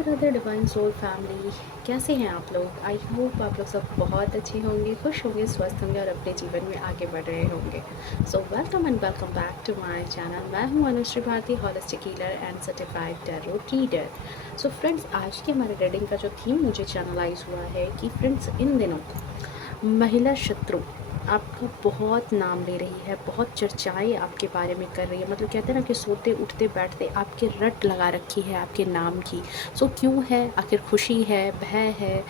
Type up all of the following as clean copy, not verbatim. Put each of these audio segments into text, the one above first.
Radhe Radhe divine soul family, कैसे हैं आप लोग। आई होप आप लोग सब बहुत अच्छे होंगे, खुश होंगे, स्वस्थ होंगे और अपने जीवन में आगे बढ़ रहे होंगे। So welcome and welcome back to my channel. मैं हूं Anushree Bharti, holistic healer and certified tarot reader. So friends, आज के हमारे रीडिंग का जो थीम मुझे चैनलाइज हुआ है कि फ्रेंड्स, इन दिनों महिला शत्रु आपका बहुत नाम ले रही है, बहुत चर्चाएं आपके बारे में कर रही है। मतलब कहते हैं ना कि सोते उठते बैठते आपके रट लगा रखी है आपके नाम की। सो क्यों है? आखिर खुशी है, भय है,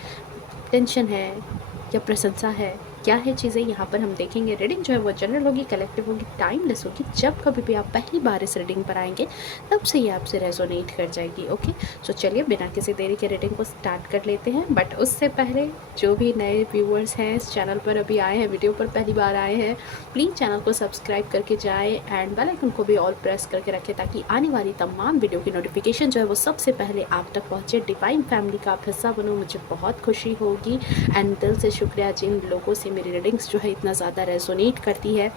टेंशन है या प्रशंसा है? क्या है चीज़ें, यहाँ पर हम देखेंगे। रीडिंग जो है वो जनरल होगी, कलेक्टिव होगी, टाइमलेस होगी। जब कभी भी आप पहली बार इस रीडिंग पर आएंगे तब से ये आपसे रेजोनेट कर जाएगी। ओके, सो चलिए बिना किसी देरी के रीडिंग को स्टार्ट कर लेते हैं। बट उससे पहले जो भी नए व्यूअर्स हैं इस चैनल पर, अभी आए हैं, वीडियो पर पहली बार आए हैं, प्लीज़ चैनल को सब्सक्राइब करके जाएँ एंड बेल आइकन को भी ऑल प्रेस करके रखें ताकि आने वाली तमाम वीडियो की नोटिफिकेशन जो है वो सबसे पहले आप तक पहुँचे। डिवाइन फैमिली का आप हिस्सा बनो, मुझे बहुत खुशी होगी। एंड दिल से शुक्रिया जिन लोगों से मेरी रीडिंग्स जो है इतना ज़्यादा रेजोनेट करती है।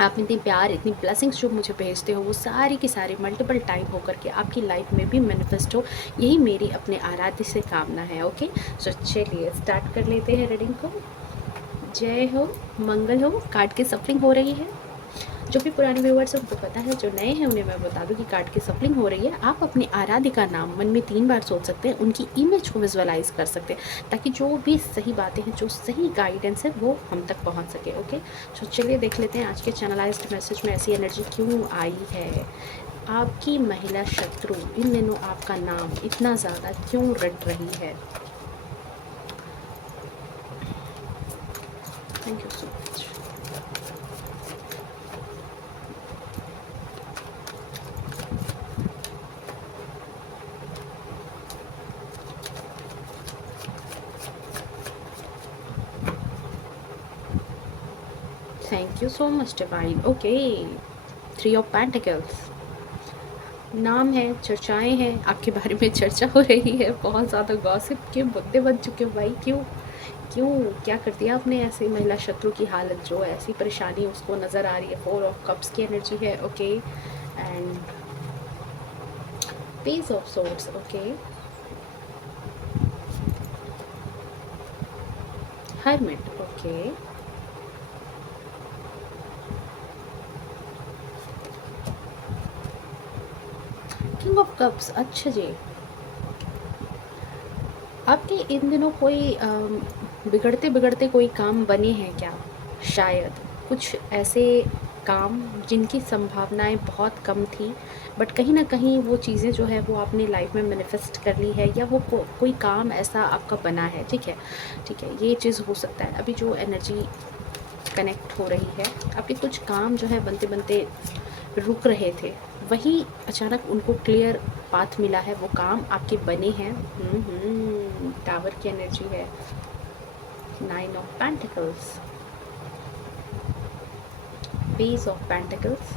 आप इतनी प्यार, इतनी ब्लेसिंग्स जो मुझे भेजते हो वो सारी की सारी मल्टीपल टाइम होकर के आपकी लाइफ में भी मैनिफेस्ट हो, यही मेरी अपने आराध्य से कामना है। ओके, सो चलिए स्टार्ट कर लेते हैं रीडिंग को। जय हो, मंगल हो। कार्ड की सफलिंग हो रही है। जो भी पुराने व्यूअर्स हैं उनको पता है, जो नए हैं उन्हें मैं बता दूं कि कार्ड की सफलिंग हो रही है। आप अपने आराध्य का नाम मन में 3 बार सोच सकते हैं, उनकी इमेज को विजुअलाइज कर सकते हैं ताकि जो भी सही बातें हैं, जो सही गाइडेंस है वो हम तक पहुंच सके। ओके, तो चलिए देख लेते हैं आज के चैनलाइज्ड मैसेज में ऐसी एनर्जी क्यों आई है। आपकी महिला शत्रु इन दिनों आपका नाम इतना ज़्यादा क्यों रट रही है। Thank you so much. Thank you so much divine. Okay, 3 of pentacles नाम है, चर्चाएं हैं, आपके बारे में चर्चा हो रही है, बहुत ज़्यादा गॉसिप के मुद्दे बन चुके हैं। भाई क्यों क्यों क्या कर दिया आपने ऐसी महिला शत्रु की हालत, जो ऐसी परेशानी उसको नज़र आ रही है। 4 ऑफ कप्स की एनर्जी है। Okay, and page of swords. Okay, hermit. Okay, king of cups. अच्छा जी, आपके इन दिनों कोई बिगड़ते बिगड़ते कोई काम बने हैं क्या? शायद कुछ ऐसे काम जिनकी संभावनाएं बहुत कम थी, बट कहीं ना कहीं वो चीज़ें जो है वो आपने लाइफ में मैनिफेस्ट कर ली है, या वो कोई काम ऐसा आपका बना है। ठीक है, ठीक है, ये चीज़ हो सकता है। अभी जो एनर्जी कनेक्ट हो रही है, आपके कुछ काम जो है बनते बनते रुक रहे थे, वही अचानक उनको क्लियर पाथ मिला है, वो काम आपके बने हैं। टावर की एनर्जी है। 9 of pentacles, page of pentacles,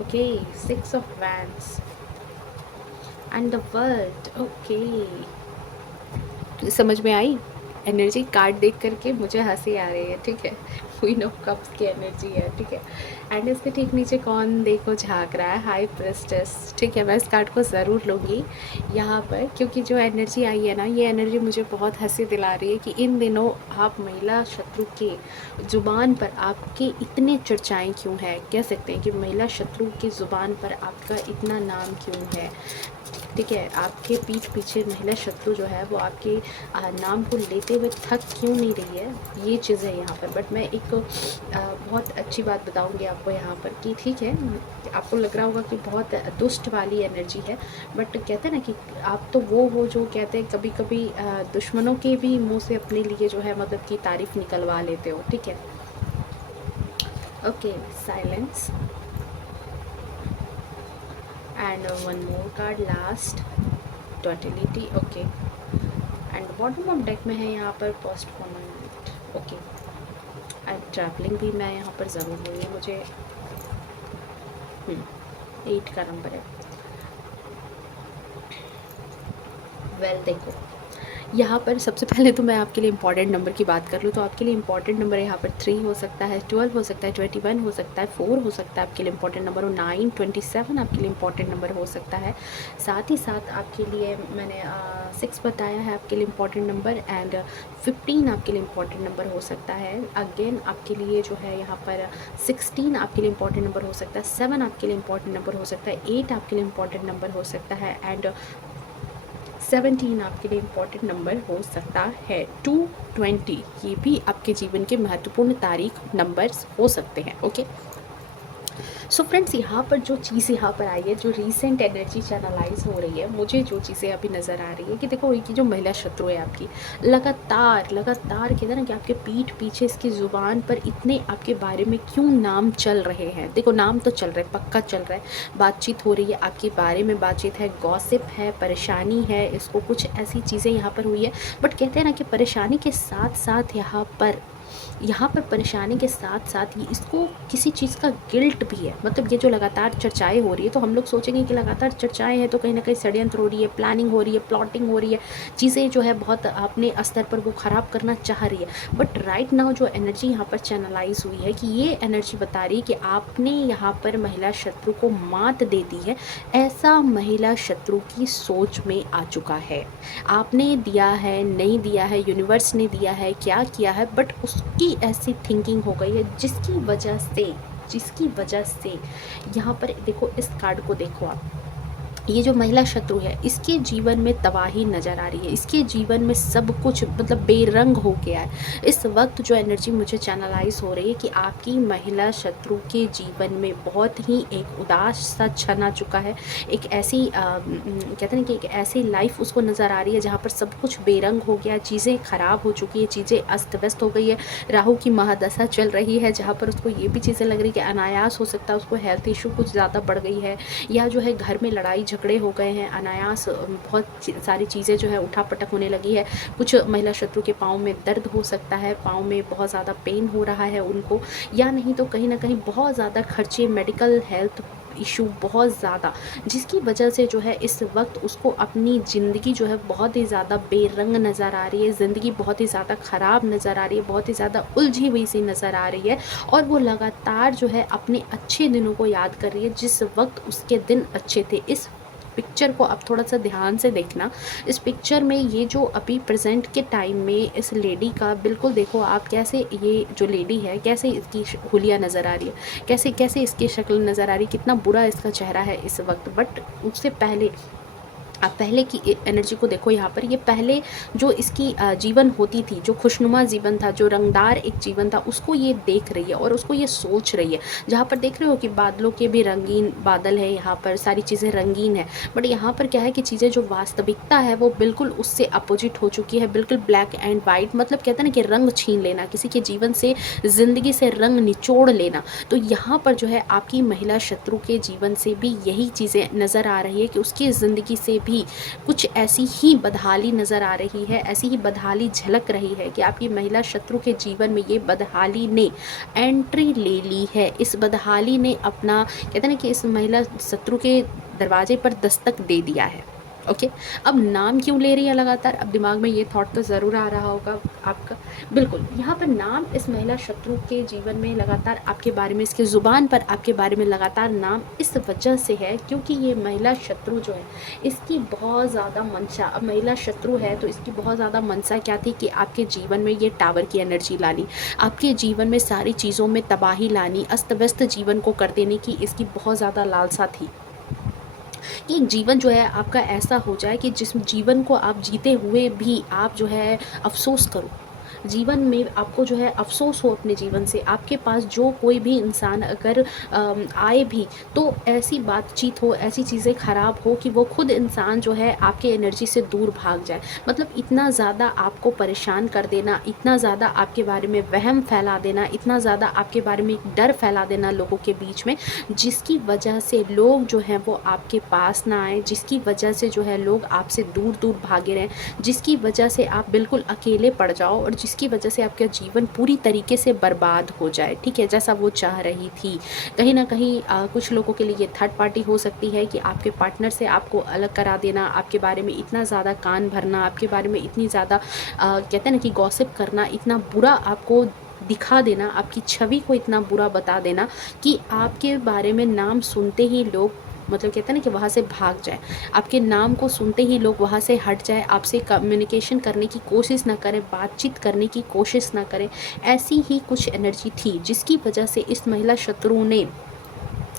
okay, 6 of wands and the world. Okay, समझ में आई एनर्जी। कार्ड देख करके मुझे हंसी आ रही है। ठीक है, क्वीन ऑफ कप्स की एनर्जी है। ठीक है, एंड इसके ठीक नीचे कौन देखो झांक रहा है, हाई प्रेस्टेस। ठीक है, मैं इस कार्ड को ज़रूर लूँगी यहाँ पर, क्योंकि जो एनर्जी आई है ना, ये एनर्जी मुझे बहुत हंसी दिला रही है कि इन दिनों आप महिला शत्रु के ज़ुबान पर आपके इतने चर्चाएँ क्यों है। कह सकते हैं कि महिला शत्रु की ज़ुबान पर आपका इतना नाम क्यों है। ठीक है, आपके पीठ पीछे महिला शत्रु जो है वो आपके नाम को लेते हुए थक क्यों नहीं रही है, ये चीज़ है यहाँ पर। बट मैं एक बहुत अच्छी बात बताऊँगी आपको यहाँ पर कि ठीक है, आपको लग रहा होगा कि बहुत दुष्ट वाली एनर्जी है, बट कहते हैं ना कि आप तो वो हो जो कहते हैं कभी कभी दुश्मनों के भी मुंह से अपने लिए जो है मतलब की तारीफ निकलवा लेते हो। ठीक है, okay, silence and one more card last, totality. Okay, and bottom of deck में है यहाँ पर पोस्टपोनमेंट। ओके, एंड ट्रैवलिंग भी मैं यहाँ पर ज़रूर लूँगी। मुझे 8 का नंबर है। वेल देखो, यहाँ पर सबसे पहले तो मैं आपके लिए इंपॉर्टेंट नंबर की बात कर लूँ तो आपके लिए इंपॉर्टेंट नंबर यहाँ पर 3 हो सकता है, 12 हो सकता है, 21 हो सकता है, 4 हो सकता है आपके लिए इंपॉर्टेंट नंबर, और 9, 27 आपके लिए इंपॉर्टेंट नंबर हो सकता है। साथ ही साथ आपके लिए मैंने 6 बताया है आपके लिए इंपॉर्टेंट नंबर, एंड 15 आपके लिए इंपॉर्टेंट नंबर हो सकता है। अगेन आपके लिए जो है यहाँ पर 16 आपके लिए इंपॉर्टेंट नंबर हो सकता है, 7 आपके लिए इंपॉर्टेंट नंबर हो सकता है, 8 आपके लिए इंपॉर्टेंट नंबर हो सकता है, एंड 17 आपके लिए इम्पॉर्टेंट नंबर हो सकता है। 220 ये भी आपके जीवन के महत्वपूर्ण तारीख नंबर्स हो सकते हैं। ओके, सो फ्रेंड्स, यहाँ पर जो चीज़ यहाँ पर आई है, जो रीसेंट एनर्जी चैनलाइज हो रही है, मुझे जो चीज़ें अभी नज़र आ रही है कि देखो ये जो महिला शत्रु है आपकी, लगातार कहते हैं ना कि आपके पीठ पीछे इसकी ज़ुबान पर इतने आपके बारे में क्यों नाम चल रहे हैं। देखो नाम तो चल रहे, पक्का चल रहा है, बातचीत हो रही है आपके बारे में, बातचीत है, गॉसिप है, परेशानी है, इसको कुछ ऐसी चीज़ें यहाँ पर हुई है। बट कहते हैं ना कि परेशानी के साथ साथ यहाँ पर परेशानी के साथ साथ ये इसको किसी चीज़ का गिल्ट भी है। मतलब ये जो लगातार चर्चाएं हो रही है, तो हम लोग सोचेंगे कि लगातार चर्चाएं हैं तो कहीं ना कहीं षड्यंत्र हो रही है, प्लानिंग हो रही है, प्लॉटिंग हो रही है, चीज़ें जो है बहुत अपने स्तर पर वो ख़राब करना चाह रही है। बट राइट नाउ जो एनर्जी यहाँ पर चैनलाइज हुई है कि ये एनर्जी बता रही है कि आपने यहाँ पर महिला शत्रु को मात दे दी है, ऐसा महिला शत्रु की सोच में आ चुका है। आपने दिया है, नहीं दिया है, यूनिवर्स ने दिया है, क्या किया है, बट उसकी ऐसी थिंकिंग हो गई है जिसकी वजह से यहाँ पर देखो, इस कार्ड को देखो आप, ये जो महिला शत्रु है इसके जीवन में तबाही नज़र आ रही है, इसके जीवन में सब कुछ मतलब बेरंग हो गया है। इस वक्त जो एनर्जी मुझे चैनलाइज हो रही है कि आपकी महिला शत्रु के जीवन में बहुत ही एक उदास सा क्षण आ चुका है। एक ऐसी कहते हैं कि एक ऐसी लाइफ उसको नज़र आ रही है जहाँ पर सब कुछ बेरंग हो गया, चीज़ें ख़राब हो चुकी है, चीज़ें अस्त व्यस्त हो गई है। राहु की महादशा चल रही है जहाँ पर उसको ये भी चीज़ें लग रही है कि अनायास हो सकता है उसको हेल्थ इशू कुछ ज़्यादा बढ़ गई है, या जो है घर में लड़ाई झगड़े हो गए हैं, अनायास बहुत सारी चीज़ें जो है उठापटक होने लगी है। कुछ महिला शत्रु के पाँव में दर्द हो सकता है, पाँव में बहुत ज़्यादा पेन हो रहा है उनको, या नहीं तो कहीं ना कहीं बहुत ज़्यादा खर्चे, मेडिकल हेल्थ इशू बहुत ज़्यादा, जिसकी वजह से जो है इस वक्त उसको अपनी ज़िंदगी जो है बहुत ही ज़्यादा बेरंग नज़र आ रही है, ज़िंदगी बहुत ही ज़्यादा ख़राब नज़र आ रही है, बहुत ही ज़्यादा उलझी हुई सी नज़र आ रही है। और वो लगातार जो है अपने अच्छे दिनों को याद कर रही है, जिस वक्त उसके दिन अच्छे थे। इस पिक्चर को आप थोड़ा सा ध्यान से देखना। इस पिक्चर में ये जो अभी प्रेजेंट के टाइम में इस लेडी का बिल्कुल देखो आप, कैसे ये जो लेडी है कैसे इसकी हुलिया नज़र आ रही है, कैसे कैसे इसकी शक्ल नज़र आ रही है, कितना बुरा इसका चेहरा है इस वक्त। बट उससे पहले आप पहले की एनर्जी को देखो यहाँ पर, ये पहले जो इसकी जीवन होती थी, जो खुशनुमा जीवन था, जो रंगदार एक जीवन था, उसको ये देख रही है और उसको ये सोच रही है। जहाँ पर देख रहे हो कि बादलों के भी रंगीन बादल है, यहाँ पर सारी चीज़ें रंगीन है, बट यहाँ पर क्या है कि चीज़ें जो वास्तविकता है वो बिल्कुल उससे अपोजिट हो चुकी है, बिल्कुल ब्लैक एंड वाइट। मतलब कहते हैं ना कि रंग छीन लेना, किसी के जीवन से, ज़िंदगी से रंग निचोड़ लेना। तो यहाँ पर जो है आपकी महिला शत्रु के जीवन से भी यही चीज़ें नज़र आ रही है कि उसकी ज़िंदगी से भी कुछ ऐसी ही बदहाली नज़र आ रही है, ऐसी ही बदहाली झलक रही है कि आपकी महिला शत्रु के जीवन में ये बदहाली ने एंट्री ले ली है। इस बदहाली ने अपना, कहते हैं ना कि इस महिला शत्रु के दरवाजे पर दस्तक दे दिया है। ओके, अब नाम क्यों ले रही है लगातार, अब दिमाग में ये थॉट तो ज़रूर आ रहा होगा आपका। बिल्कुल, यहाँ पर नाम इस महिला शत्रु के जीवन में लगातार आपके बारे में, इसके ज़ुबान पर आपके बारे में लगातार नाम इस वजह से है क्योंकि ये महिला शत्रु जो है इसकी बहुत ज़्यादा मंशा, अब महिला शत्रु है तो इसकी बहुत ज़्यादा मंशा क्या थी कि आपके जीवन में ये टावर की एनर्जी लानी, आपके जीवन में सारी चीज़ों में तबाही लानी, अस्त व्यस्त जीवन को कर देने की इसकी बहुत ज़्यादा लालसा थी कि एक जीवन जो है आपका ऐसा हो जाए कि जिस जीवन को आप जीते हुए भी आप जो है अफ़सोस करो, जीवन में आपको जो है अफ़सोस हो अपने जीवन से। आपके पास जो कोई भी इंसान अगर आए भी तो ऐसी बातचीत हो, ऐसी चीज़ें ख़राब हो कि वो खुद इंसान जो है आपके एनर्जी से दूर भाग जाए। मतलब इतना ज़्यादा आपको परेशान कर देना, इतना ज़्यादा आपके बारे में वहम फैला देना, इतना ज़्यादा आपके बारे में एक डर फैला देना लोगों के बीच में, जिसकी वजह से लोग जो हैं वो आपके पास ना आए, जिसकी वजह से जो है लोग आपसे दूर दूर भागे रहें, जिसकी वजह से आप बिल्कुल अकेले पड़ जाओ और जिसकी वजह से आपका जीवन पूरी तरीके से बर्बाद हो जाए, ठीक है, जैसा वो चाह रही थी। कहीं ना कहीं कुछ लोगों के लिए ये थर्ड पार्टी हो सकती है कि आपके पार्टनर से आपको अलग करा देना, आपके बारे में इतना ज़्यादा कान भरना, आपके बारे में इतनी ज़्यादा कहते हैं ना कि गॉसिप करना, इतना बुरा आपको दिखा देना, आपकी छवि को इतना बुरा बता देना कि आपके बारे में नाम सुनते ही लोग मतलब कहते हैं ना कि वहाँ से भाग जाए, आपके नाम को सुनते ही लोग वहाँ से हट जाए, आपसे कम्युनिकेशन करने की कोशिश ना करें, बातचीत करने की कोशिश ना करें। ऐसी ही कुछ एनर्जी थी जिसकी वजह से इस महिला शत्रु ने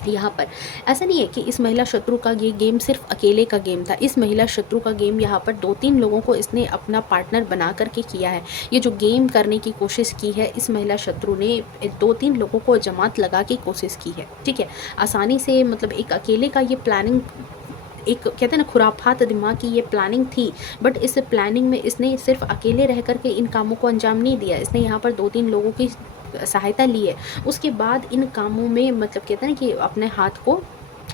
यहाँ पर, ऐसा नहीं है कि इस महिला शत्रु का ये गेम सिर्फ अकेले का गेम था, इस महिला शत्रु का गेम यहाँ पर 2-3 लोगों को इसने अपना पार्टनर बना करके किया है। ये जो गेम करने की कोशिश की है इस महिला शत्रु ने 2-3 लोगों को जमात लगा के कोशिश की है, ठीक है। आसानी से मतलब एक अकेले का ये प्लानिंग, एक कहते हैं ना खुराफात दिमाग की ये प्लानिंग थी, बट इस प्लानिंग में इसने सिर्फ अकेले रह करके इन कामों को अंजाम नहीं दिया, इसने यहाँ पर 2-3 लोगों की सहायता ली है। उसके बाद इन कामों में मतलब कहते हैं ना कि अपने हाथ को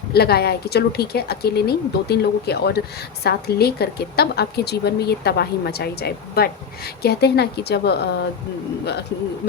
लगाया है कि चलो ठीक है, अकेले नहीं 2-3 लोगों के और साथ ले करके तब आपके जीवन में ये तबाही मचाई जाए। बट कहते हैं ना कि जब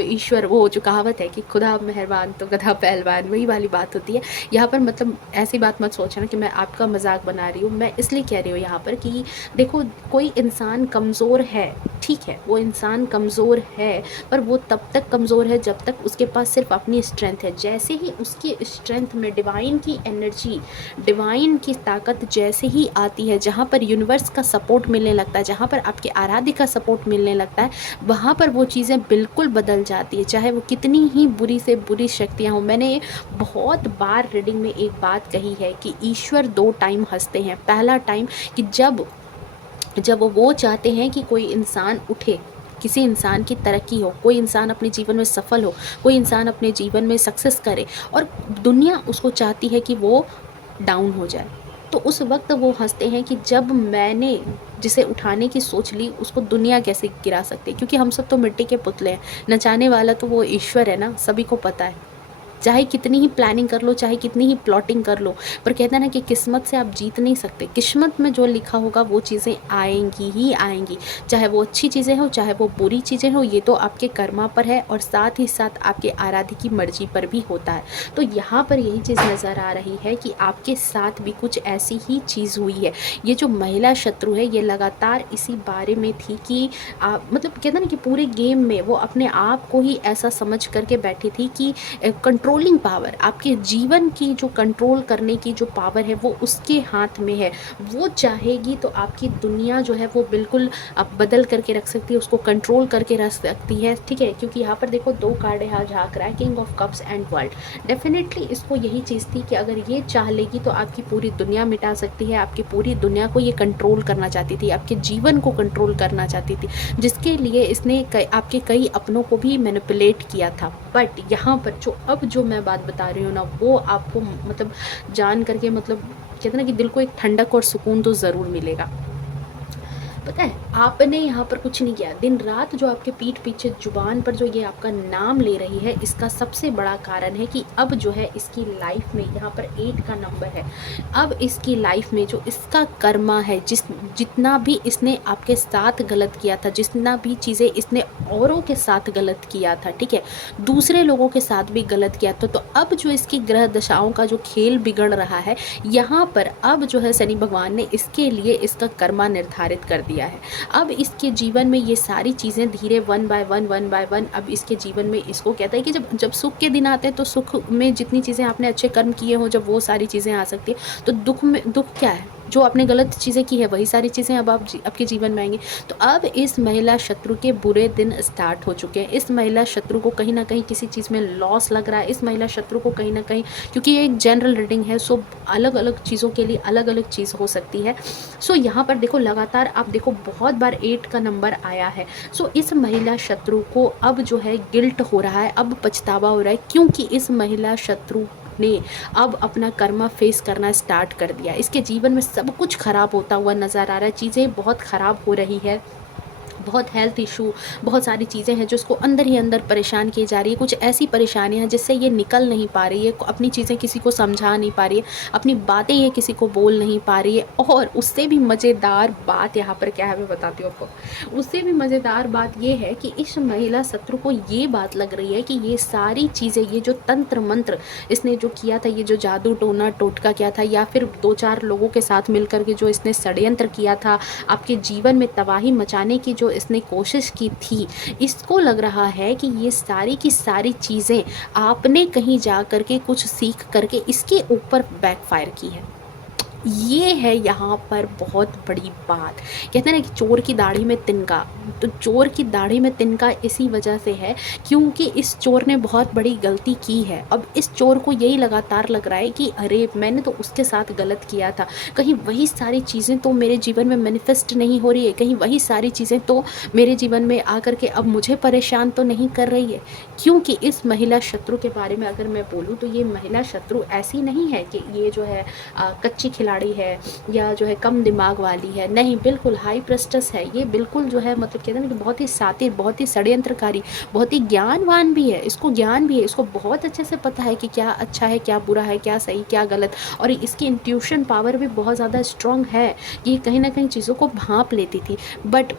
ईश्वर, वो जो कहावत है कि खुदा मेहरबान तो गधा पहलवान, वही वाली बात होती है यहाँ पर। मतलब ऐसी बात मत सोचना कि मैं आपका मजाक बना रही हूँ, मैं इसलिए कह रही हूँ यहाँ पर कि देखो कोई इंसान कमज़ोर है, ठीक है, वो इंसान कमज़ोर है, पर वो तब तक कमज़ोर है जब तक उसके पास सिर्फ अपनी स्ट्रेंथ है। जैसे ही उसकी स्ट्रेंथ में डिवाइन की एनर्जी, डिवाइन की ताकत जैसे ही आती है, जहाँ पर यूनिवर्स का सपोर्ट मिलने लगता है, जहाँ पर आपके आराध्य का सपोर्ट मिलने लगता है, वहाँ पर वो चीज़ें बिल्कुल बदल जाती है, चाहे वो कितनी ही बुरी से बुरी शक्तियाँ हों। मैंने बहुत बार रीडिंग में एक बात कही है कि ईश्वर 2 टाइम हंसते हैं। पहला टाइम कि जब वो चाहते हैं कि कोई इंसान उठे, किसी इंसान की तरक्की हो, कोई इंसान अपने जीवन में सफल हो, कोई इंसान अपने जीवन में सक्सेस करे, और दुनिया उसको चाहती है कि वो डाउन हो जाए, तो उस वक्त वो हंसते हैं कि जब मैंने जिसे उठाने की सोच ली उसको दुनिया कैसे गिरा सकती है, क्योंकि हम सब तो मिट्टी के पुतले हैं, नचाने वाला तो वो ईश्वर है ना, सभी को पता है। चाहे कितनी ही प्लानिंग कर लो, चाहे कितनी ही प्लॉटिंग कर लो, पर कहते हैं ना कि किस्मत से आप जीत नहीं सकते। किस्मत में जो लिखा होगा वो चीज़ें आएंगी ही आएंगी, चाहे वो अच्छी चीज़ें हो चाहे वो बुरी चीज़ें हो, ये तो आपके कर्मा पर है और साथ ही साथ आपके आराध्य की मर्जी पर भी होता है। तो यहाँ पर यही चीज़ नज़र आ रही है कि आपके साथ भी कुछ ऐसी ही चीज़ हुई है। ये जो महिला शत्रु है ये लगातार इसी बारे में थी कि मतलब कहते हैं ना कि पूरे गेम में वो अपने आप को ही ऐसा समझ करके बैठी थी कि कंट्रोलिंग पावर, आपके जीवन की जो कंट्रोल करने की जो पावर है वो उसके हाथ में है। वो चाहेगी तो आपकी दुनिया जो है वो बिल्कुल आप बदल करके रख सकती है, उसको कंट्रोल करके रख सकती है, ठीक है। क्योंकि यहाँ पर देखो 2 कार्ड यहाँ झाँक रहा है, king of cups and world. Definitely इसको यही चीज़ थी कि अगर ये चाह लेगी तो आपकी पूरी दुनिया मिटा सकती है, आपकी पूरी दुनिया को ये कंट्रोल करना चाहती थी, आपके जीवन को कंट्रोल करना चाहती थी, जिसके लिए इसने आपके कई अपनों को भी मैनिपुलेट किया था। बट यहाँ पर जो मैं बात बता रही हूँ ना, वो आपको मतलब जान करके मतलब कहते हैं ना कि दिल को एक ठंडक और सुकून तो ज़रूर मिलेगा। पता है आपने यहाँ पर कुछ नहीं किया, दिन रात जो आपके पीठ पीछे जुबान पर जो ये आपका नाम ले रही है, इसका सबसे बड़ा कारण है कि अब जो है इसकी लाइफ में यहाँ पर 8 का नंबर है। अब इसकी लाइफ में जो इसका कर्मा है, जितना भी इसने आपके साथ गलत किया था, जितना भी चीज़ें इसने औरों के साथ गलत किया था, ठीक है, दूसरे लोगों के साथ भी गलत किया था, तो अब जो इसकी ग्रह दशाओं का जो खेल बिगड़ रहा है, यहाँ पर अब जो है शनि भगवान ने इसके लिए इसका कर्मा निर्धारित कर दिया है। अब इसके जीवन में ये सारी चीज़ें धीरे 1 बाय 1 अब इसके जीवन में इसको कहता है कि जब सुख के दिन आते हैं तो सुख में जितनी चीज़ें आपने अच्छे कर्म किए हो, जब वो सारी चीज़ें आ सकती है, तो दुख क्या है, जो आपने गलत चीज़ें की है वही सारी चीज़ें अब आपके जीवन में आएंगी। तो अब इस महिला शत्रु के बुरे दिन स्टार्ट हो चुके हैं। इस महिला शत्रु को कहीं ना कहीं किसी चीज़ में लॉस लग रहा है, इस महिला शत्रु को कहीं ना कहीं, क्योंकि ये एक जनरल रीडिंग है, सो अलग अलग चीज़ों के लिए अलग अलग चीज़ हो सकती है। सो यहाँ पर देखो लगातार आप देखो बहुत बार 8 का नंबर आया है। सो इस महिला शत्रु को अब जो है गिल्ट हो रहा है, अब पछतावा हो रहा है, क्योंकि इस महिला शत्रु ने अब अपना कर्मा फेस करना स्टार्ट कर दिया। इसके जीवन में सब कुछ खराब होता हुआ नज़र आ रहा है, चीज़ें बहुत ख़राब हो रही है, बहुत हेल्थ इशू, बहुत सारी चीज़ें हैं जो उसको अंदर ही अंदर परेशान की जा रही है। कुछ ऐसी परेशानियाँ हैं जिससे ये निकल नहीं पा रही है, अपनी चीज़ें किसी को समझा नहीं पा रही है, अपनी बातें ये किसी को बोल नहीं पा रही है। और उससे भी मज़ेदार बात यहाँ पर क्या है मैं बताती हूँ आपको। उससे भी मज़ेदार बात ये है कि इस महिला शत्रु को ये बात लग रही है कि ये सारी चीज़ें, ये जो तंत्र मंत्र इसने जो किया था, ये जो जादू टोना टोटका किया था, या फिर 2-4 लोगों के साथ मिलकर के जो इसने षड्यंत्र किया था, आपके जीवन में तबाही मचाने की जो इसने कोशिश की थी, इसको लग रहा है कि ये सारी की सारी चीज़ें आपने कहीं जा कर के कुछ सीख करके इसके ऊपर बैकफायर की है। ये है यहाँ पर बहुत बड़ी बात। कहते हैं ना कि चोर की दाढ़ी में तिनका, तो चोर की दाढ़ी में तिनका इसी वजह से है क्योंकि इस चोर ने बहुत बड़ी गलती की है। अब इस चोर को यही लगातार लग रहा है कि अरे मैंने तो उसके साथ गलत किया था, कहीं वही सारी चीज़ें तो मेरे जीवन में मैनिफेस्ट नहीं हो रही है, कहीं वही सारी चीज़ें तो मेरे जीवन में आकर के अब मुझे परेशान तो नहीं कर रही है। क्योंकि इस महिला शत्रु के बारे में अगर मैं बोलूँ तो ये महिला शत्रु ऐसी नहीं है कि ये जो है कच्ची खिलाड़ी है या जो है कम दिमाग वाली है, नहीं, बिल्कुल हाई प्रेस्टस है ये। बिल्कुल जो है मतलब कहते हैं ना कि बहुत ही सातिर, बहुत ही षड्यंत्रकारी, बहुत ही ज्ञानवान भी है। इसको ज्ञान भी है, इसको बहुत अच्छे से पता है कि क्या अच्छा है, क्या बुरा है, क्या सही, क्या गलत। और इसकी इंट्यूशन पावर भी बहुत ज़्यादा स्ट्रॉन्ग है, ये कहीं ना कहीं चीज़ों को भांप लेती थी। बट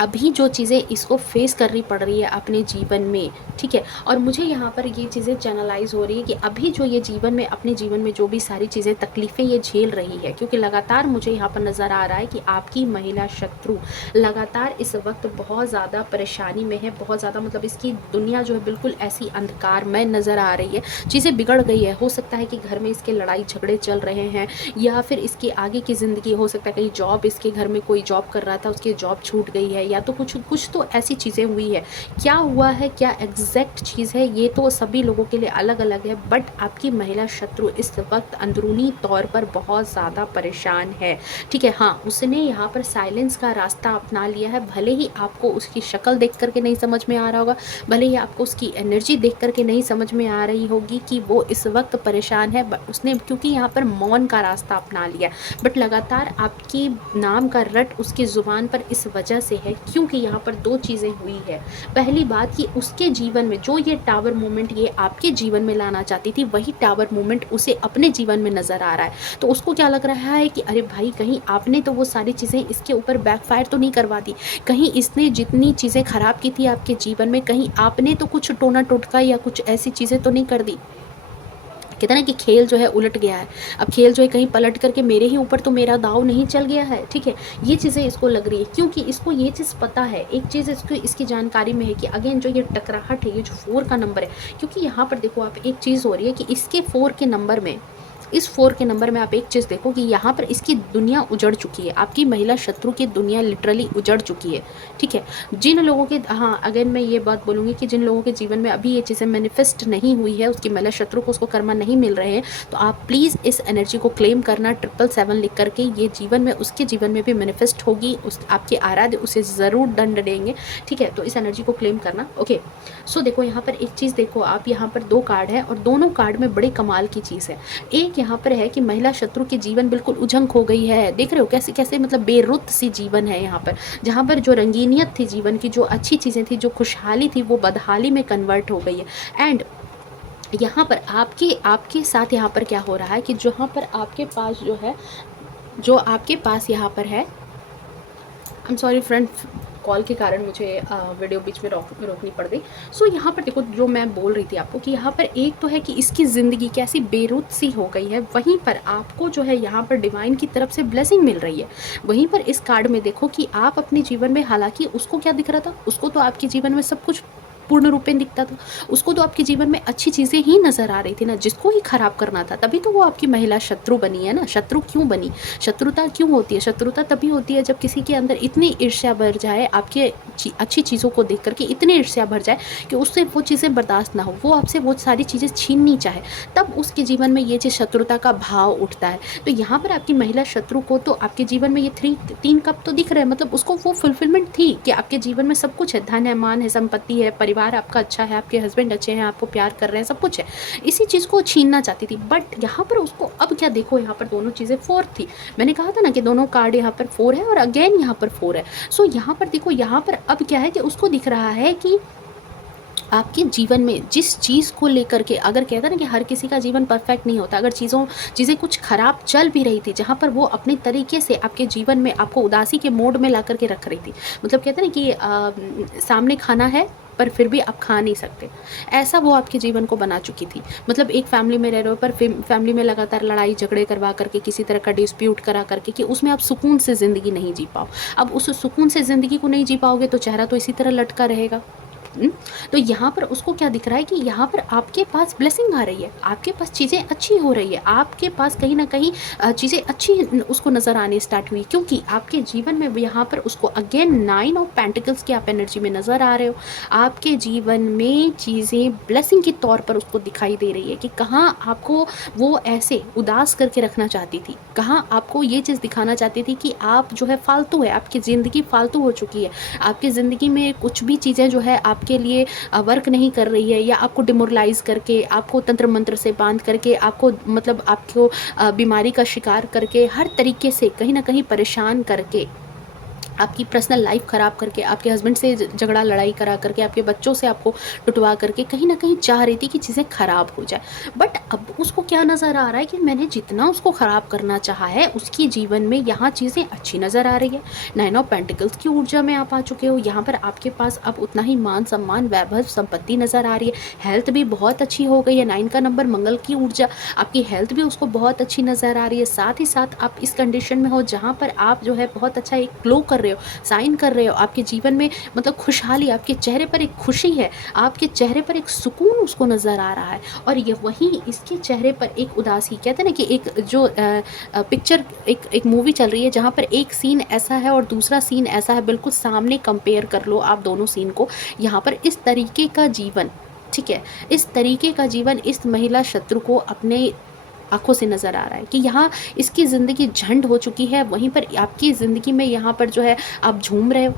अभी जो चीज़ें इसको फेस करनी पड़ रही है अपने जीवन में, ठीक है, और मुझे यहाँ पर ये चीज़ें चैनलाइज हो रही है कि अभी जो ये जीवन में, अपने जीवन में जो भी सारी चीज़ें तकलीफ़ें ये झेल रही है, क्योंकि लगातार मुझे यहाँ पर नज़र आ रहा है कि आपकी महिला शत्रु लगातार इस वक्त बहुत ज़्यादा परेशानी में है, बहुत ज़्यादा मतलब इसकी दुनिया जो है बिल्कुल ऐसी अंधकार में नज़र आ रही है, चीज़ें बिगड़ गई है। हो सकता है कि घर में इसके लड़ाई झगड़े चल रहे हैं, या फिर इसकी आगे की ज़िंदगी, हो सकता है कहीं जॉब, इसके घर में कोई जॉब कर रहा था, उसकी जॉब छूट गई है, या तो कुछ तो ऐसी चीज़ें हुई है। क्या हुआ है, क्या एग्जैक्ट चीज़ है, ये तो सभी लोगों के लिए अलग अलग है। बट आपकी महिला शत्रु इस वक्त अंदरूनी तौर पर बहुत ज़्यादा परेशान है, ठीक है। हाँ, उसने यहाँ पर साइलेंस का रास्ता अपना लिया है। भले ही आपको उसकी शक्ल देख करके नहीं समझ में आ रहा होगा, भले ही आपको उसकी एनर्जी देख करके नहीं समझ में आ रही होगी कि वो इस वक्त परेशान है, बट उसने क्योंकि यहाँ पर मौन का रास्ता अपना लिया, बट लगातार आपकी नाम का रट उसकी ज़ुबान पर इस वजह से है क्योंकि यहाँ पर दो चीज़ें हुई है। पहली बात कि उसके जीवन में जो ये टावर मोमेंट ये आपके जीवन में लाना चाहती थी, वही टावर मोमेंट उसे अपने जीवन में नज़र आ रहा है। तो उसको क्या लग रहा है कि अरे भाई, कहीं आपने तो वो सारी चीज़ें इसके ऊपर बैकफायर तो नहीं करवा दी, कहीं इसने जितनी चीज़ें ख़राब की थी आपके जीवन में, कहीं आपने तो कुछ टोना टोटका या कुछ ऐसी चीज़ें तो नहीं कर दी। कहते हैं ना कि खेल जो है उलट गया है, अब खेल जो है कहीं पलट करके मेरे ही ऊपर तो मेरा दाव नहीं चल गया है, ठीक है। ये चीज़ें इसको लग रही है क्योंकि इसको ये चीज़ पता है, एक चीज़ इसको इसकी जानकारी में है कि अगेन जो ये टकराहट है, ये जो 4 का नंबर है, क्योंकि यहाँ पर देखो आप, एक चीज़ हो रही है कि इसके 4 के नंबर में, इस 4 के नंबर में आप एक चीज़ देखो कि यहाँ पर इसकी दुनिया उजड़ चुकी है, आपकी महिला शत्रु की दुनिया लिटरली उजड़ चुकी है, ठीक है। जिन लोगों के, हाँ अगेन मैं ये बात बोलूँगी कि जिन लोगों के जीवन में अभी ये चीज़ें मैनिफेस्ट नहीं हुई है, उसकी महिला शत्रु को उसको कर्मा नहीं मिल रहे हैं, तो आप प्लीज़ इस एनर्जी को क्लेम करना 777 लिख करके, ये जीवन में, उसके जीवन में भी मैनिफेस्ट होगी, उस आपके आराध्य उसे ज़रूर दंड देंगे, ठीक है। तो इस एनर्जी को क्लेम करना, ओके। सो देखो यहाँ पर एक चीज़ देखो आप, यहाँ पर 2 कार्ड है और दोनों कार्ड में बड़े कमाल की चीज़ है। एक यहाँ पर है कि महिला शत्रु की जीवन बिल्कुल उजंग हो गई है, देख रहे हो कैसे कैसे मतलब बेरुत सी जीवन है यहाँ पर, जहाँ पर जो रंगीनियत थी जीवन की, जो अच्छी चीज़ें थी, जो खुशहाली थी, वो बदहाली में कन्वर्ट हो गई है। एंड यहाँ पर आपके साथ यहाँ पर क्या हो रहा है कि जहाँ पर आपके पास जो है, जो आपके पास यहाँ पर है, I am sorry friend, call के कारण मुझे वीडियो बीच में रोकनी पड़ गई। सो यहाँ पर देखो, जो मैं बोल रही थी आपको कि यहाँ पर एक तो है कि इसकी ज़िंदगी कैसी बेरुत सी हो गई है, वहीं पर आपको जो है यहाँ पर डिवाइन की तरफ से ब्लेसिंग मिल रही है। वहीं पर इस कार्ड में देखो कि आप अपने जीवन में, हालांकि उसको क्या दिख रहा था, उसको तो आपके जीवन में सब कुछ पूर्ण रूप में दिखता था, उसको तो आपके जीवन में अच्छी चीज़ें ही नज़र आ रही थी ना, जिसको ही खराब करना था, तभी तो वो आपकी महिला शत्रु बनी है ना। शत्रु क्यों बनी, शत्रुता क्यों होती है, शत्रुता तभी होती है जब किसी के अंदर इतनी ईर्ष्या भर जाए, आपके अच्छी चीज़ों को देख करके इतनी ईर्ष्या भर जाए कि उससे वो चीज़ें बर्दाश्त ना हो, वो आपसे वो सारी चीज़ें छीननी चाहे, तब उसके जीवन में ये चीज़ शत्रुता का भाव उठता है। तो यहाँ पर आपकी महिला शत्रु को तो आपके जीवन में ये 3 कप तो दिख रहे हैं, मतलब उसको वो फुलफिलमेंट थी कि आपके जीवन में सब कुछ है, धन है, मान है, संपत्ति है, परिवार परिवार आपका अच्छा है, आपके हस्बैंड अच्छे हैं, आपको प्यार कर रहे हैं, सब कुछ है, इसी चीज़ को छीनना चाहती थी। बट यहाँ पर उसको अब क्या, देखो यहाँ पर दोनों चीज़ें 4 थी। मैंने कहा था ना कि दोनों कार्ड यहाँ पर 4 है और अगेन यहाँ पर 4 है। सो यहाँ पर देखो, यहाँ पर अब क्या है कि उसको दिख रहा है कि आपके जीवन में जिस चीज़ को लेकर के, अगर कहता है ना कि हर किसी का जीवन परफेक्ट नहीं होता, अगर चीज़ें कुछ खराब चल भी रही थी, जहाँ पर वो अपने तरीके से आपके जीवन में आपको उदासी के मोड में ला करके रख रही थी, मतलब कहते हैं ना कि सामने खाना है पर फिर भी आप खा नहीं सकते, ऐसा वो आपके जीवन को बना चुकी थी। मतलब एक फैमिली में रह रहे हो पर फैमिली में लगातार लड़ाई झगड़े करवा करके, किसी तरह का डिस्प्यूट करा करके, कि उसमें आप सुकून से ज़िंदगी नहीं जी पाओ। अब उस सुकून से ज़िंदगी को नहीं जी पाओगे तो चेहरा तो इसी तरह लटका रहेगा। तो यहाँ पर उसको क्या दिख रहा है कि यहाँ पर आपके पास ब्लेसिंग आ रही है, आपके पास चीज़ें अच्छी हो रही है, आपके पास कहीं ना कहीं चीज़ें अच्छी उसको नज़र आने स्टार्ट हुई, क्योंकि आपके जीवन में यहाँ पर उसको अगेन 9 ऑफ पेंटिकल्स की आप एनर्जी में नज़र आ रहे हो। आपके जीवन में चीज़ें ब्लेसिंग के तौर पर उसको दिखाई दे रही है कि कहाँ आपको वो ऐसे उदास करके रखना चाहती थी, कहाँ आपको ये चीज़ दिखाना चाहती थी कि आप जो है फालतू है, आपकी ज़िंदगी फालतू हो चुकी है, आपकी ज़िंदगी में कुछ भी चीज़ें जो है आपके लिए वर्क नहीं कर रही है, या आपको डिमोरलाइज करके, आपको तंत्र मंत्र से बांध करके, आपको मतलब आपको बीमारी का शिकार करके, हर तरीके से कहीं ना कहीं परेशान करके, आपकी पर्सनल लाइफ ख़राब करके, आपके हस्बैंड से झगड़ा लड़ाई करा करके, आपके बच्चों से आपको टुटवा करके, कहीं ना कहीं चाह रही थी कि चीज़ें ख़राब हो जाए। बट अब उसको क्या नज़र आ रहा है कि मैंने जितना उसको ख़राब करना चाहा है, उसकी जीवन में यहाँ चीज़ें अच्छी नज़र आ रही है। 9 ऑफ पेंटिकल्स की ऊर्जा में आप आ चुके हो, यहाँ पर आपके पास अब उतना ही मान सम्मान वैभव संपत्ति नज़र आ रही है, हेल्थ भी बहुत अच्छी हो गई है। 9 का नंबर मंगल की ऊर्जा, आपकी हेल्थ भी उसको बहुत अच्छी नज़र आ रही है। साथ ही साथ आप इस कंडीशन में हो जहाँ पर आप जो है बहुत अच्छा एक ग्लो कर रहे हो, साइन कर रहे हो, आपके जीवन में मतलब खुशहाली, आपके चेहरे पर एक खुशी है, आपके चेहरे पर एक सुकून उसको नज़र आ रहा है। और ये वहीं इसके चेहरे पर एक उदासी, कहते हैं ना कि एक जो पिक्चर, एक मूवी चल रही है जहाँ पर एक सीन ऐसा है और दूसरा सीन ऐसा है, बिल्कुल सामने कंपेयर कर लो आप दोनों सीन को। यहाँ पर इस तरीके का जीवन, ठीक है, इस तरीके का जीवन इस महिला शत्रु को अपने आँखों से नज़र आ रहा है कि यहाँ इसकी ज़िंदगी झंड हो चुकी है, वहीं पर आपकी ज़िंदगी में यहाँ पर जो है आप झूम रहे हो,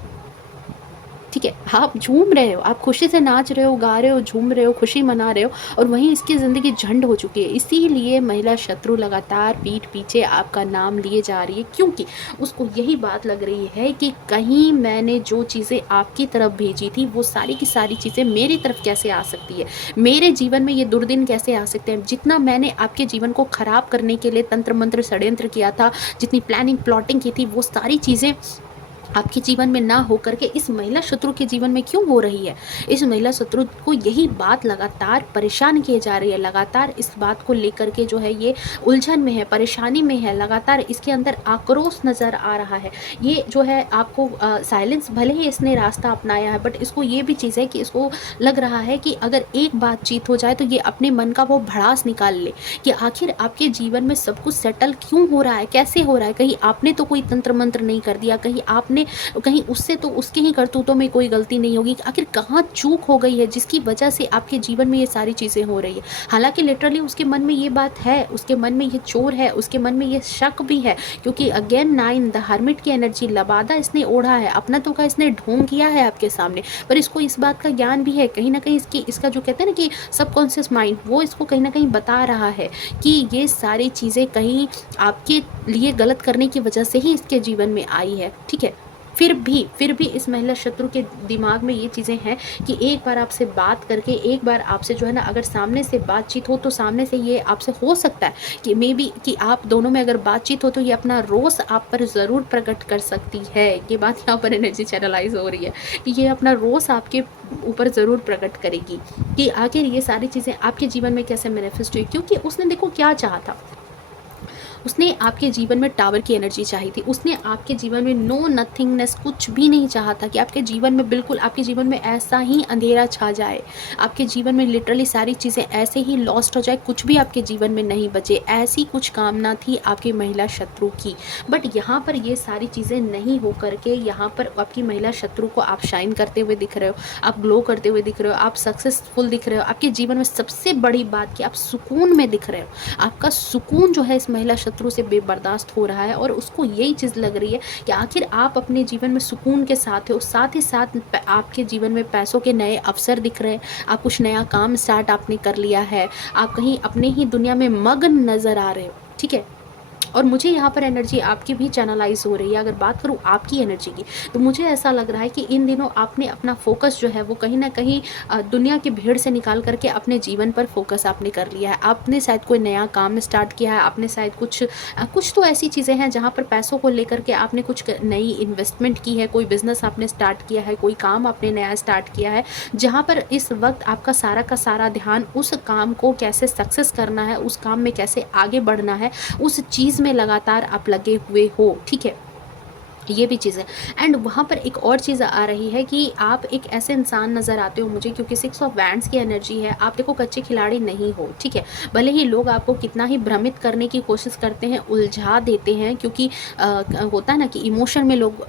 ठीक है, आप झूम रहे हो, आप खुशी से नाच रहे हो, गा रहे हो, झूम रहे हो, खुशी मना रहे हो, और वहीं इसकी ज़िंदगी झंड हो चुकी है। इसीलिए महिला शत्रु लगातार पीठ पीछे आपका नाम लिए जा रही है, क्योंकि उसको यही बात लग रही है कि कहीं मैंने जो चीज़ें आपकी तरफ भेजी थी वो सारी की सारी चीज़ें मेरी तरफ कैसे आ सकती है, मेरे जीवन में ये दुर्दिन कैसे आ सकते हैं। जितना मैंने आपके जीवन को ख़राब करने के लिए तंत्र मंत्र षड्यंत्र किया था, जितनी प्लानिंग प्लॉटिंग की थी, वो सारी चीज़ें आपके जीवन में ना हो करके इस महिला शत्रु के जीवन में क्यों हो रही है। इस महिला शत्रु को यही बात लगातार परेशान किए जा रही है, लगातार इस बात को लेकर के जो है ये उलझन में है, परेशानी में है, लगातार इसके अंदर आक्रोश नज़र आ रहा है। ये जो है आपको साइलेंस, भले ही इसने रास्ता अपनाया है, बट इसको ये भी चीज़ है कि इसको लग रहा है कि अगर एक बातचीत हो जाए तो ये अपने मन का वो भड़ास निकाल ले कि आखिर आपके जीवन में सब कुछ सेटल क्यों हो रहा है, कैसे हो रहा है। कहीं आपने तो कोई तंत्र मंत्र नहीं कर दिया, कहीं उससे तो उसके ही करतूतों में कोई गलती नहीं होगी, आखिर कहाँ चूक हो गई है जिसकी वजह से आपके जीवन में ये सारी चीज़ें हो रही है। हालांकि लिटरली उसके मन में ये बात है, उसके मन में ये चोर है, उसके मन में ये शक भी है, क्योंकि अगेन 9 द हर्मिट की एनर्जी, लबादा इसने ओढ़ा है, अपना तो का इसने ढोंग किया है आपके सामने, पर इसको इस बात का ज्ञान भी है, कहीं ना कहीं इसका जो कहते हैं ना कि सबकॉन्शियस माइंड, वो इसको कहीं ना कहीं बता रहा है कि ये सारी चीज़ें कहीं आपके लिए गलत करने की वजह से ही इसके जीवन में आई है, ठीक है। फिर भी इस महिला शत्रु के दिमाग में ये चीज़ें हैं कि एक बार आपसे बात करके, एक बार आपसे जो है ना अगर सामने से बातचीत हो तो सामने से ये आपसे हो सकता है कि मे बी कि आप दोनों में अगर बातचीत हो तो ये अपना रोष आप पर ज़रूर प्रकट कर सकती है। ये बात यहाँ पर एनर्जी चैनलाइज हो रही है कि ये अपना रोष आपके ऊपर ज़रूर प्रकट करेगी कि आखिर ये सारी चीज़ें आपके जीवन में कैसे मैनिफेस्ट हुई। क्योंकि उसने देखो क्या चाहा था, उसने आपके जीवन में टावर की एनर्जी चाहिए थी, उसने आपके जीवन में नो नथिंगनेस, कुछ भी नहीं चाहा था कि आपके जीवन में बिल्कुल आपके जीवन में ऐसा ही अंधेरा छा जाए, आपके जीवन में लिटरली सारी चीज़ें ऐसे ही लॉस्ट हो जाए, कुछ भी आपके जीवन में नहीं बचे, ऐसी कुछ कामना थी आपकी महिला शत्रु की। बट यहाँ पर ये सारी चीज़ें नहीं हो करके यहाँ पर आपकी महिला शत्रु को आप शाइन करते हुए दिख रहे हो, आप ग्लो करते हुए दिख रहे हो, आप सक्सेसफुल दिख रहे हो, आपके जीवन में सबसे बड़ी बात कि आप सुकून में दिख रहे हो। आपका सुकून जो है इस महिला शत्रु से बेबर्दाश्त हो रहा है और उसको यही चीज़ लग रही है कि आखिर आप अपने जीवन में सुकून के साथ हो, साथ ही साथ आपके जीवन में पैसों के नए अवसर दिख रहे हैं, आप कुछ नया काम स्टार्ट आपने कर लिया है, आप कहीं अपने ही दुनिया में मग्न नज़र आ रहे हो, ठीक है। और मुझे यहाँ पर एनर्जी आपकी भी चैनलाइज हो रही है। अगर बात करूँ आपकी एनर्जी की, तो मुझे ऐसा लग रहा है कि इन दिनों आपने अपना फोकस जो है वो कहीं ना कहीं दुनिया की भीड़ से निकाल करके अपने जीवन पर फोकस आपने कर लिया है। आपने शायद कोई नया काम स्टार्ट किया है, आपने शायद कुछ तो ऐसी चीज़ें हैं जहाँ पर पैसों को लेकर के आपने कुछ नई इन्वेस्टमेंट की है, कोई बिजनेस आपने स्टार्ट किया है, कोई काम आपने नया स्टार्ट किया है, जहाँ पर इस वक्त आपका सारा का सारा ध्यान उस काम को कैसे सक्सेस करना है, उस काम में कैसे आगे बढ़ना है, उस चीज़ में लगातार आप लगे हुए हो, ठीक है। ये भी चीज़ है। एंड वहाँ पर एक और चीज़ आ रही है कि आप एक ऐसे इंसान नज़र आते हो मुझे, क्योंकि 6 ऑफ वैंड्स की एनर्जी है। आप देखो कच्चे खिलाड़ी नहीं हो, ठीक है। भले ही लोग आपको कितना ही भ्रमित करने की कोशिश करते हैं, उलझा देते हैं, क्योंकि होता है ना कि इमोशन में लोग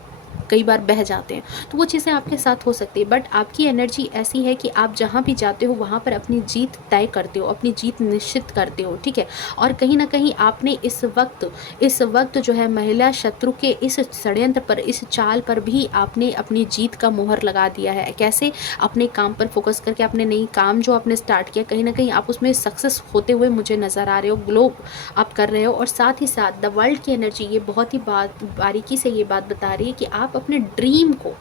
कई बार बह जाते हैं, तो वो चीज़ें आपके साथ हो सकती है। बट आपकी एनर्जी ऐसी है कि आप जहाँ भी जाते हो वहाँ पर अपनी जीत तय करते हो, अपनी जीत निश्चित करते हो, ठीक है। और कहीं ना कहीं आपने इस वक्त जो है महिला शत्रु के इस षड्यंत्र पर, इस चाल पर भी आपने अपनी जीत का मोहर लगा दिया है। कैसे? अपने काम पर फोकस करके, अपने नई काम जो आपने स्टार्ट किया, कहीं ना कहीं आप उसमें सक्सेस होते हुए मुझे नज़र आ रहे हो, ग्लो आप कर रहे हो। और साथ ही साथ द वर्ल्ड की एनर्जी ये बहुत ही बारीकी से ये बात बता रही है कि आप अपने ड्रीम को,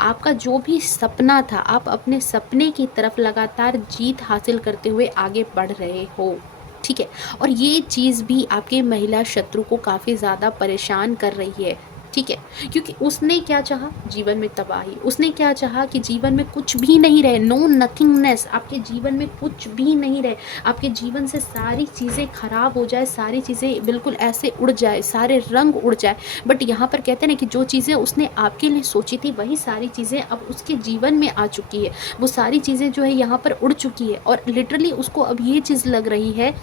आपका जो भी सपना था, आप अपने सपने की तरफ लगातार जीत हासिल करते हुए आगे बढ़ रहे हो, ठीक है। और ये चीज़ भी आपके महिला शत्रु को काफ़ी ज़्यादा परेशान कर रही है, ठीक है। क्योंकि उसने क्या चाहा? जीवन में तबाही। उसने क्या चाहा? कि जीवन में कुछ भी नहीं रहे, नो नथिंगनेस, आपके जीवन में कुछ भी नहीं रहे, आपके जीवन से सारी चीज़ें खराब हो जाए, सारी चीज़ें बिल्कुल ऐसे उड़ जाए, सारे रंग उड़ जाए। बट यहाँ पर कहते हैं ना कि जो चीज़ें उसने आपके लिए सोची थी वही सारी चीज़ें अब उसके जीवन में आ चुकी है। वो सारी चीज़ें जो है यहाँ पर उड़ चुकी है और लिटरली उसको अब ये चीज़ लग रही है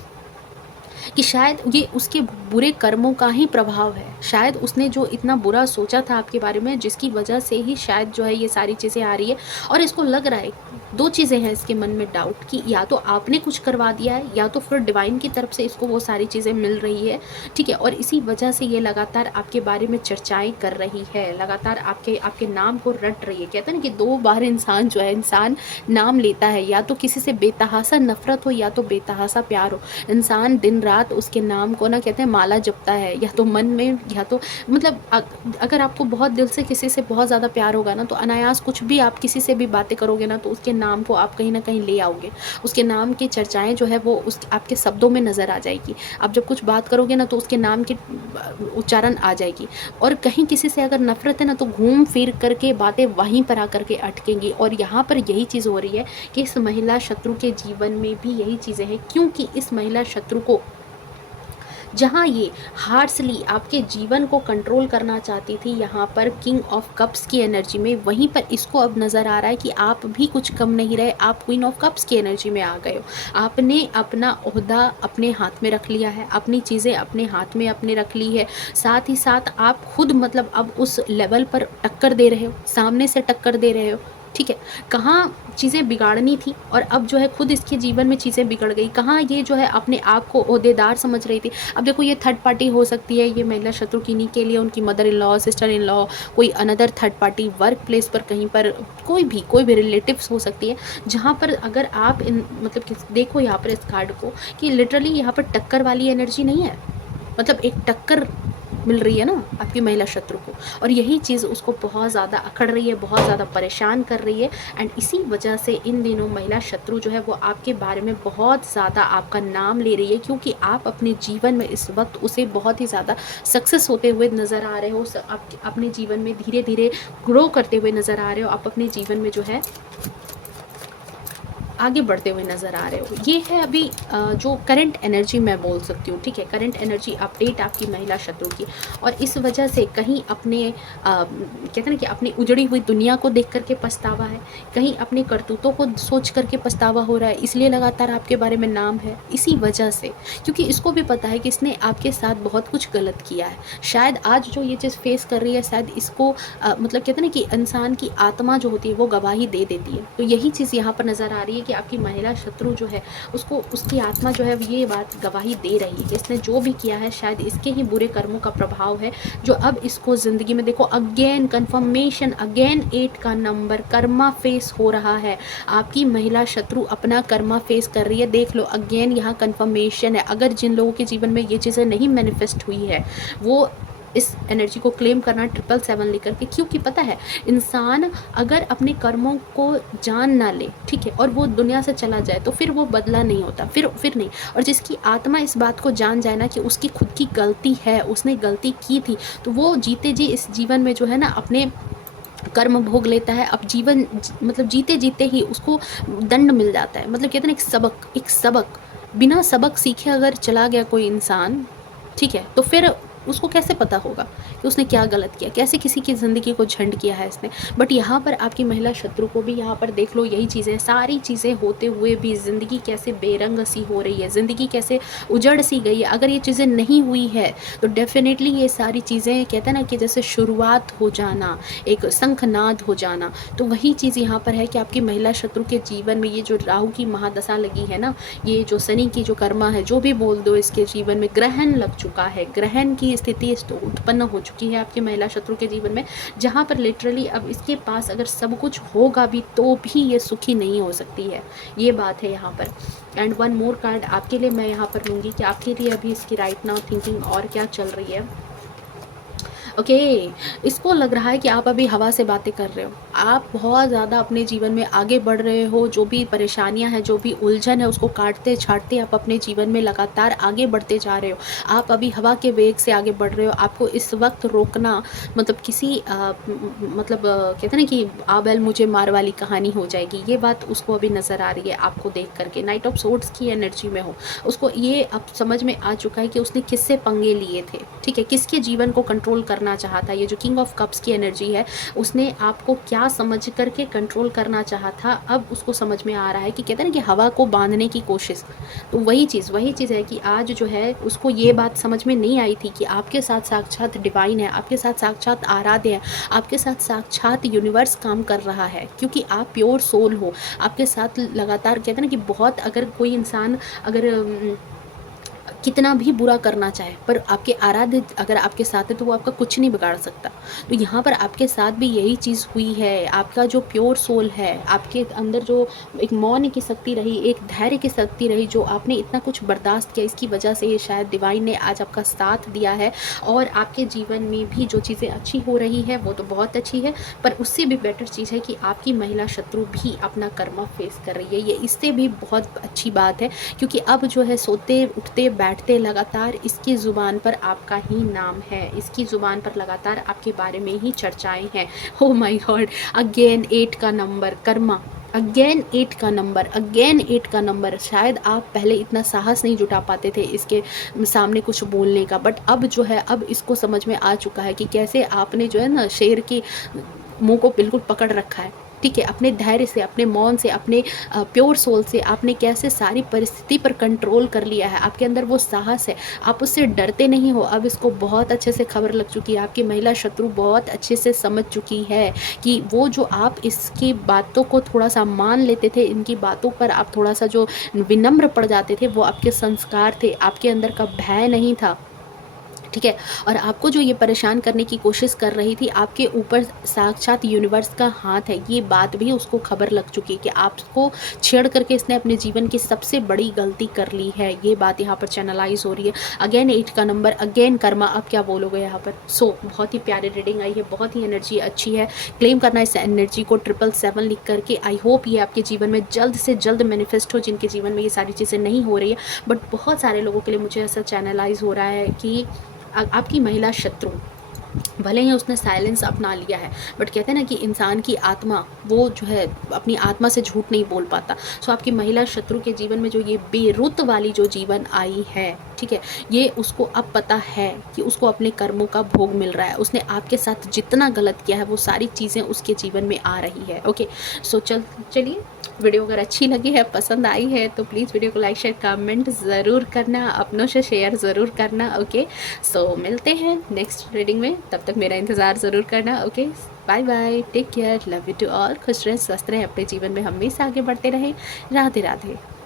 कि शायद ये उसके बुरे कर्मों का ही प्रभाव है। शायद उसने जो इतना बुरा सोचा था आपके बारे में, जिसकी वजह से ही शायद जो है ये सारी चीज़ें आ रही है। और इसको लग रहा है, दो चीज़ें हैं इसके मन में डाउट, कि या तो आपने कुछ करवा दिया है, या तो फिर डिवाइन की तरफ से इसको वो सारी चीज़ें मिल रही है, ठीक है। और इसी वजह से ये लगातार आपके बारे में चर्चाएं कर रही है, लगातार आपके नाम को रट रही है। कहते हैं ना कि 2 बार इंसान जो है, इंसान नाम लेता है, या तो किसी से बेतहासा नफरत हो, या तो बेतहासा प्यार हो। इंसान दिन रात उसके नाम को ना, कहते हैं, माला जपता है, या तो मन में, या तो मतलब अगर आपको बहुत दिल से किसी से बहुत ज़्यादा प्यार होगा ना, तो अनायास कुछ भी आप किसी से भी बातें करोगे ना, तो उसके नाम को आप कहीं ना कहीं ले आओगे। उसके नाम की चर्चाएं जो है वो उस आपके शब्दों में नज़र आ जाएगी। आप जब कुछ बात करोगे ना, तो उसके नाम की उच्चारण आ जाएगी। और कहीं किसी से अगर नफरत है ना, तो घूम फिर करके बातें वहीं पर आकर के अटकेंगी। और यहाँ पर यही चीज़ हो रही है कि इस महिला शत्रु के जीवन में भी यही चीज़ें हैं, क्योंकि इस महिला शत्रु को, जहाँ ये हार्सली आपके जीवन को कंट्रोल करना चाहती थी, यहाँ पर किंग ऑफ कप्स की एनर्जी में, वहीं पर इसको अब नज़र आ रहा है कि आप भी कुछ कम नहीं रहे, आप क्वीन ऑफ कप्स की एनर्जी में आ गए हो। आपने अपना ओहदा अपने हाथ में रख लिया है, अपनी चीज़ें अपने हाथ में अपने रख ली है। साथ ही साथ आप खुद मतलब अब उस लेवल पर टक्कर दे रहे हो, सामने से टक्कर दे रहे हो, ठीक है। कहाँ चीज़ें बिगाड़नी थी और अब जो है खुद इसके जीवन में चीज़ें बिगड़ गई। कहाँ ये जो है अपने आप को ओहदेदार समझ रही थी। अब देखो, ये थर्ड पार्टी हो सकती है, ये महिला शत्रु किन्हीं के लिए उनकी mother in law, sister in law, कोई another third party, work place पर कहीं पर कोई भी रिलेटिव्स हो सकती है, जहाँ पर अगर आप मतलब कि देखो यहाँ पर इस कार्ड को, कि लिटरली यहाँ पर टक्कर वाली एनर्जी नहीं है, मतलब एक टक्कर मिल रही है ना आपकी महिला शत्रु को, और यही चीज़ उसको बहुत ज़्यादा अकड़ रही है, बहुत ज़्यादा परेशान कर रही है। एंड इसी वजह से इन दिनों महिला शत्रु जो है वो आपके बारे में बहुत ज़्यादा आपका नाम ले रही है, क्योंकि आप अपने जीवन में इस वक्त उसे बहुत ही ज़्यादा सक्सेस होते हुए नज़र आ रहे हो, आप अपने जीवन में धीरे धीरे ग्रो करते हुए नज़र आ रहे हो, आप अपने जीवन में जो है आगे बढ़ते हुए नज़र आ रहे हो। ये है अभी जो करंट एनर्जी मैं बोल सकती हूँ, ठीक है, करंट एनर्जी अपडेट आपकी महिला शत्रु की। और इस वजह से कहीं अपने कहते हैं ना कि अपनी उजड़ी हुई दुनिया को देख करके पछतावा है, कहीं अपने करतूतों को सोच करके पछतावा हो रहा है, इसलिए लगातार आपके बारे में नाम है। इसी वजह से, क्योंकि इसको भी पता है कि इसने आपके साथ बहुत कुछ गलत किया है। शायद आज जो ये चीज़ फेस कर रही है, शायद इसको मतलब कहते हैं ना कि इंसान की आत्मा जो होती है वो गवाही दे देती है। तो यही चीज़ यहाँ पर नज़र आ रही है कि आपकी महिला शत्रु जो है उसको, उसकी आत्मा जो है ये बात गवाही दे रही है कि इसने जो भी किया है शायद इसके ही बुरे कर्मों का प्रभाव है जो अब इसको ज़िंदगी में, देखो अगेन कन्फर्मेशन, अगेन 8 का नंबर, कर्मा फेस हो रहा है। आपकी महिला शत्रु अपना कर्मा फेस कर रही है, देख लो अगेन यहाँ कन्फर्मेशन है। अगर जिन लोगों के जीवन में ये चीज़ें नहीं मैनिफेस्ट हुई है वो इस एनर्जी को क्लेम करना 777 लेकर के, क्योंकि पता है इंसान अगर अपने कर्मों को जान ना ले, ठीक है, और वो दुनिया से चला जाए तो फिर वो बदला नहीं होता, फिर नहीं। और जिसकी आत्मा इस बात को जान जाए ना कि उसकी खुद की गलती है, उसने गलती की थी, तो वो जीते जी इस जीवन में जो है ना अपने कर्म भोग लेता है। अब जीवन मतलब जीते जीते ही उसको दंड मिल जाता है। मतलब कहते हैं ना एक सबक बिना सबक सीखे अगर चला गया कोई इंसान, ठीक है, तो फिर उसको कैसे पता होगा कि उसने क्या गलत किया, कैसे किसी की ज़िंदगी को झंड किया है इसने। बट यहाँ पर आपकी महिला शत्रु को भी यहाँ पर देख लो यही चीज़ें, सारी चीज़ें होते हुए भी ज़िंदगी कैसे बेरंग सी हो रही है, ज़िंदगी कैसे उजड़ सी गई है। अगर ये चीज़ें नहीं हुई है तो डेफिनेटली ये सारी चीज़ें कहते हैं ना कि जैसे शुरुआत हो जाना, एक शंखनाद हो जाना, तो वही चीज़ यहाँ पर है कि आपकी महिला शत्रु के जीवन में ये जो राहु की महादशा लगी है ना, ये जो शनि की जो कर्मा है, जो भी बोल दो, इसके जीवन में ग्रहण लग चुका है, ग्रहण की स्थिति उत्पन्न हो चुकी है आपकी महिला शत्रु के जीवन में, जहाँ पर लिटरली अब इसके पास अगर सब कुछ होगा भी तो भी ये सुखी नहीं हो सकती है, ये बात है यहाँ पर। एंड वन मोर कार्ड आपके लिए मैं यहाँ पर लूँगी कि आपके लिए अभी इसकी राइट नाउ थिंकिंग और क्या चल रही है। ओके, इसको लग रहा है कि आप अभी हवा से बातें कर रहे हो, आप बहुत ज़्यादा अपने जीवन में आगे बढ़ रहे हो, जो भी परेशानियां हैं, जो भी उलझन है, उसको काटते छाटते आप अपने जीवन में लगातार आगे बढ़ते जा रहे हो। आप अभी हवा के वेग से आगे बढ़ रहे हो। आपको इस वक्त रोकना मतलब किसी कहते हैं ना कि आ बैल मुझे मार वाली कहानी हो जाएगी, ये बात उसको अभी नज़र आ रही है आपको देख करके। नाइट ऑफ सोर्ड्स की एनर्जी में हो, उसको ये अब समझ में आ चुका है कि उसने किससे पंगे लिए थे, ठीक है, किसके जीवन को कंट्रोल करना चाहा था। ये जो किंग ऑफ कप्स की एनर्जी है, उसने आपको क्या समझ करके कंट्रोल करना चाहा था, अब उसको समझ में आ रहा है कि कहते हैं ना कि हवा को बांधने की कोशिश। तो वही चीज़ है कि आज जो है उसको ये बात समझ में नहीं आई थी कि आपके साथ साक्षात डिवाइन है, आपके साथ साक्षात आराध्य है, आपके साथ साक्षात यूनिवर्स काम कर रहा है, क्योंकि आप प्योर सोल हो। आपके साथ लगातार कहते हैं ना कि बहुत, अगर कोई इंसान अगर कितना भी बुरा करना चाहे पर आपके आराध्य अगर आपके साथ है तो वो आपका कुछ नहीं बिगाड़ सकता। तो यहाँ पर आपके साथ भी यही चीज़ हुई है। आपका जो प्योर सोल है, आपके अंदर जो एक मौन की शक्ति रही, एक धैर्य की शक्ति रही, जो आपने इतना कुछ बर्दाश्त किया, इसकी वजह से ये शायद डिवाइन ने आज आपका साथ दिया है। और आपके जीवन में भी जो चीज़ें अच्छी हो रही है वो तो बहुत अच्छी है, पर उससे भी बेटर चीज़ है कि आपकी महिला शत्रु भी अपना कर्मा फेस कर रही है। ये इससे भी बहुत अच्छी बात है, क्योंकि अब जो है सोते उठते बैठते लगातार इसकी ज़ुबान पर आपका ही नाम है, इसकी ज़ुबान पर लगातार आपके बारे में ही चर्चाएं हैं। ओ माय गॉड, अगेन 8 का नंबर कर्मा, अगेन 8 का नंबर, अगेन 8 का नंबर। शायद आप पहले इतना साहस नहीं जुटा पाते थे इसके सामने कुछ बोलने का, बट अब जो है अब इसको समझ में आ चुका है कि कैसे आपने जो है ना शेर की मुंह को बिल्कुल पकड़ रखा है, ठीक है, अपने धैर्य से, अपने मौन से, अपने प्योर सोल से आपने कैसे सारी परिस्थिति पर कंट्रोल कर लिया है। आपके अंदर वो साहस है, आप उससे डरते नहीं हो। अब इसको बहुत अच्छे से खबर लग चुकी है, आपकी महिला शत्रु बहुत अच्छे से समझ चुकी है कि वो जो आप इसकी बातों को थोड़ा सा मान लेते थे, इनकी बातों पर आप थोड़ा सा जो विनम्र पड़ जाते थे, वो आपके संस्कार थे, आपके अंदर का भय नहीं था, ठीक है। और आपको जो ये परेशान करने की कोशिश कर रही थी, आपके ऊपर साक्षात यूनिवर्स का हाथ है, ये बात भी उसको खबर लग चुकी है कि आपको छेड़ करके इसने अपने जीवन की सबसे बड़ी गलती कर ली है। ये बात यहाँ पर चैनलाइज हो रही है। अगेन 8 का नंबर, अगेन कर्मा, अब क्या बोलोगे यहाँ पर। सो बहुत ही प्यारी रीडिंग आई है, बहुत ही एनर्जी अच्छी है। क्लेम करना इस एनर्जी को 777 लिख करके। आई होप ये आपके जीवन में जल्द से जल्द मैनिफेस्ट हो, जिनके जीवन में ये सारी चीज़ें नहीं हो रही है। बट बहुत सारे लोगों के लिए मुझे ऐसा चैनलाइज हो रहा है कि आपकी महिला शत्रु भले ही उसने साइलेंस अपना लिया है, बट कहते हैं ना कि इंसान की आत्मा वो जो है अपनी आत्मा से झूठ नहीं बोल पाता। सो आपकी महिला शत्रु के जीवन में जो ये बेरुत वाली जो जीवन आई है, ठीक है, ये उसको अब पता है कि उसको अपने कर्मों का भोग मिल रहा है। उसने आपके साथ जितना गलत किया है वो सारी चीज़ें उसके जीवन में आ रही है। ओके, सो चलिए, वीडियो अगर अच्छी लगी है, पसंद आई है, तो प्लीज़ वीडियो को लाइक शेयर कमेंट ज़रूर करना, अपनों से शेयर ज़रूर करना। ओके, सो मिलते हैं नेक्स्ट रीडिंग में, तब तक मेरा इंतज़ार ज़रूर करना। Okay, bye bye, take care, love you to all. खुश रहें, स्वस्थ रहें, अपने जीवन में हमेशा आगे बढ़ते रहें। राधे राधे।